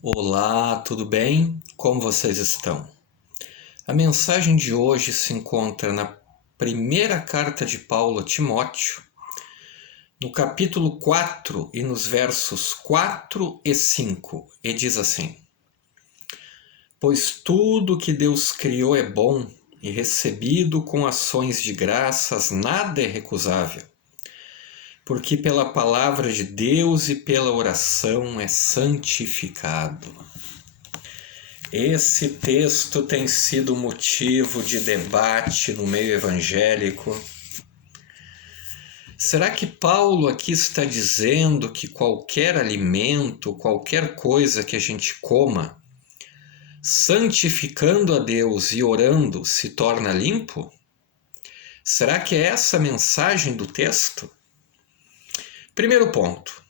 Olá, tudo bem? Como vocês estão? A mensagem de hoje se encontra na primeira carta de Paulo a Timóteo, no capítulo 4 e nos versos 4 e 5, e diz assim: Pois tudo que Deus criou é bom e recebido com ações de graças nada é recusável, porque pela palavra de Deus e pela oração é santificado. Esse texto tem sido motivo de debate no meio evangélico. Será que Paulo aqui está dizendo que qualquer alimento, qualquer coisa que a gente coma, santificando a Deus e orando, se torna limpo? Será que é essa a mensagem do texto? Primeiro ponto.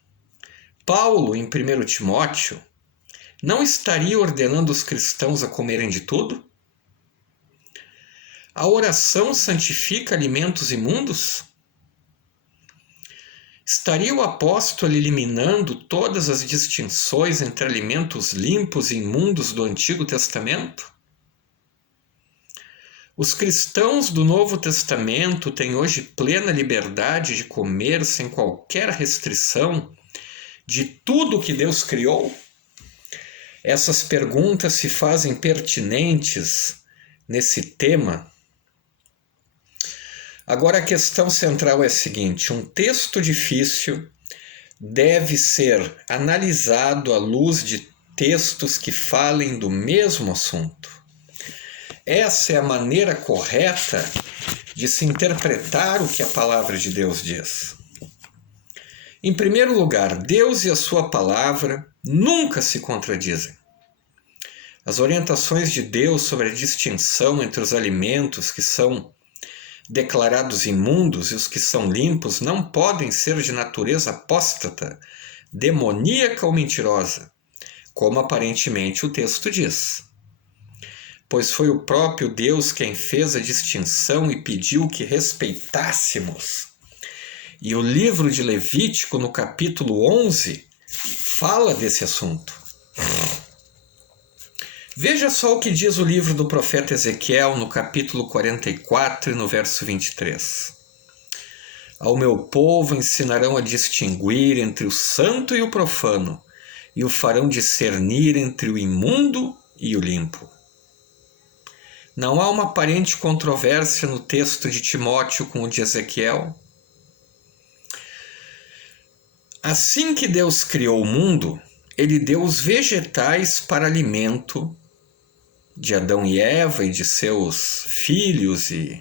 Paulo, em 1 Timóteo, não estaria ordenando os cristãos a comerem de tudo? A oração santifica alimentos imundos? Estaria o apóstolo eliminando todas as distinções entre alimentos limpos e imundos do Antigo Testamento? Os cristãos do Novo Testamento têm hoje plena liberdade de comer sem qualquer restrição de tudo que Deus criou? Essas perguntas se fazem pertinentes nesse tema. Agora a questão central é a seguinte: um texto difícil deve ser analisado à luz de textos que falem do mesmo assunto. Essa é a maneira correta de se interpretar o que a palavra de Deus diz. Em primeiro lugar, Deus e a sua palavra nunca se contradizem. As orientações de Deus sobre a distinção entre os alimentos que são declarados imundos e os que são limpos não podem ser de natureza apóstata, demoníaca ou mentirosa, como aparentemente o texto diz. Pois foi o próprio Deus quem fez a distinção e pediu que respeitássemos. E o livro de Levítico, no capítulo 11, fala desse assunto. Veja só o que diz o livro do profeta Ezequiel, no capítulo 44 e no verso 23. Ao meu povo ensinarão a distinguir entre o santo e o profano, e o farão discernir entre o imundo e o limpo. Não há uma aparente controvérsia no texto de Timóteo com o de Ezequiel. Assim que Deus criou o mundo, ele deu os vegetais para alimento de Adão e Eva e de seus filhos e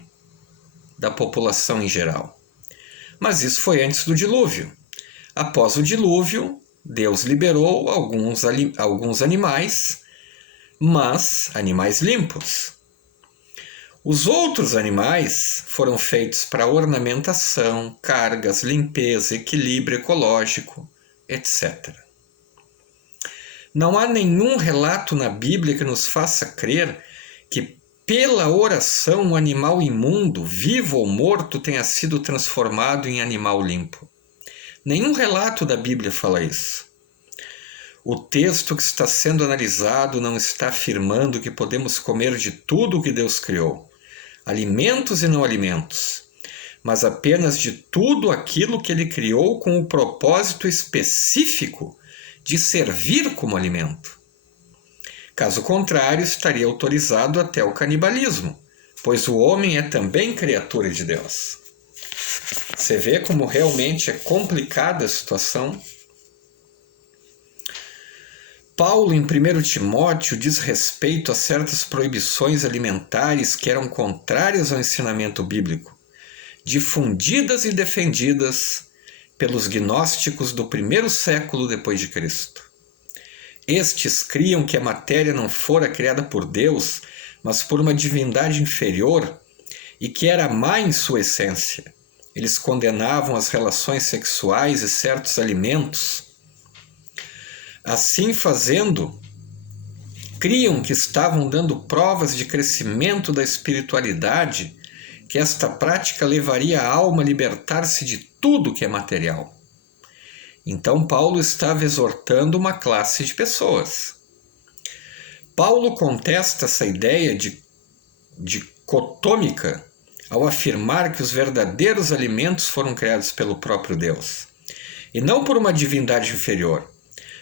da população em geral. Mas isso foi antes do dilúvio. Após o dilúvio, Deus liberou alguns animais, mas animais limpos. Os outros animais foram feitos para ornamentação, cargas, limpeza, equilíbrio ecológico, etc. Não há nenhum relato na Bíblia que nos faça crer que pela oração um animal imundo, vivo ou morto, tenha sido transformado em animal limpo. Nenhum relato da Bíblia fala isso. O texto que está sendo analisado não está afirmando que podemos comer de tudo o que Deus criou, alimentos e não alimentos, mas apenas de tudo aquilo que ele criou com o propósito específico de servir como alimento. Caso contrário, estaria autorizado até o canibalismo, pois o homem é também criatura de Deus. Você vê como realmente é complicada a situação? Paulo, em 1 Timóteo, diz respeito a certas proibições alimentares que eram contrárias ao ensinamento bíblico, difundidas e defendidas pelos gnósticos do primeiro século depois de Cristo. Estes criam que a matéria não fora criada por Deus, mas por uma divindade inferior e que era má em sua essência. Eles condenavam as relações sexuais e certos alimentos. Assim fazendo, criam que estavam dando provas de crescimento da espiritualidade, que esta prática levaria a alma a libertar-se de tudo que é material. Então Paulo estava exortando uma classe de pessoas. Paulo contesta essa ideia dicotômica ao afirmar que os verdadeiros alimentos foram criados pelo próprio Deus, e não por uma divindade inferior,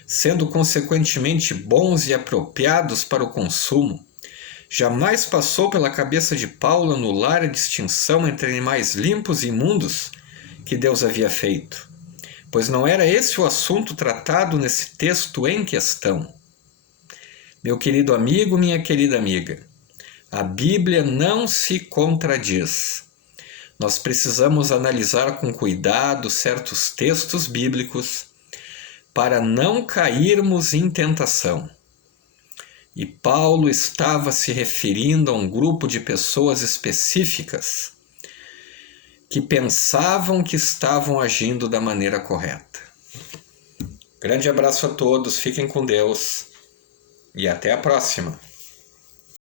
sendo consequentemente bons e apropriados para o consumo. Jamais passou pela cabeça de Paulo anular a distinção entre animais limpos e imundos que Deus havia feito, pois não era esse o assunto tratado nesse texto em questão. Meu querido amigo, minha querida amiga, a Bíblia não se contradiz. Nós precisamos analisar com cuidado certos textos bíblicos para não cairmos em tentação. E Paulo estava se referindo a um grupo de pessoas específicas que pensavam que estavam agindo da maneira correta. Grande abraço a todos, fiquem com Deus e até a próxima.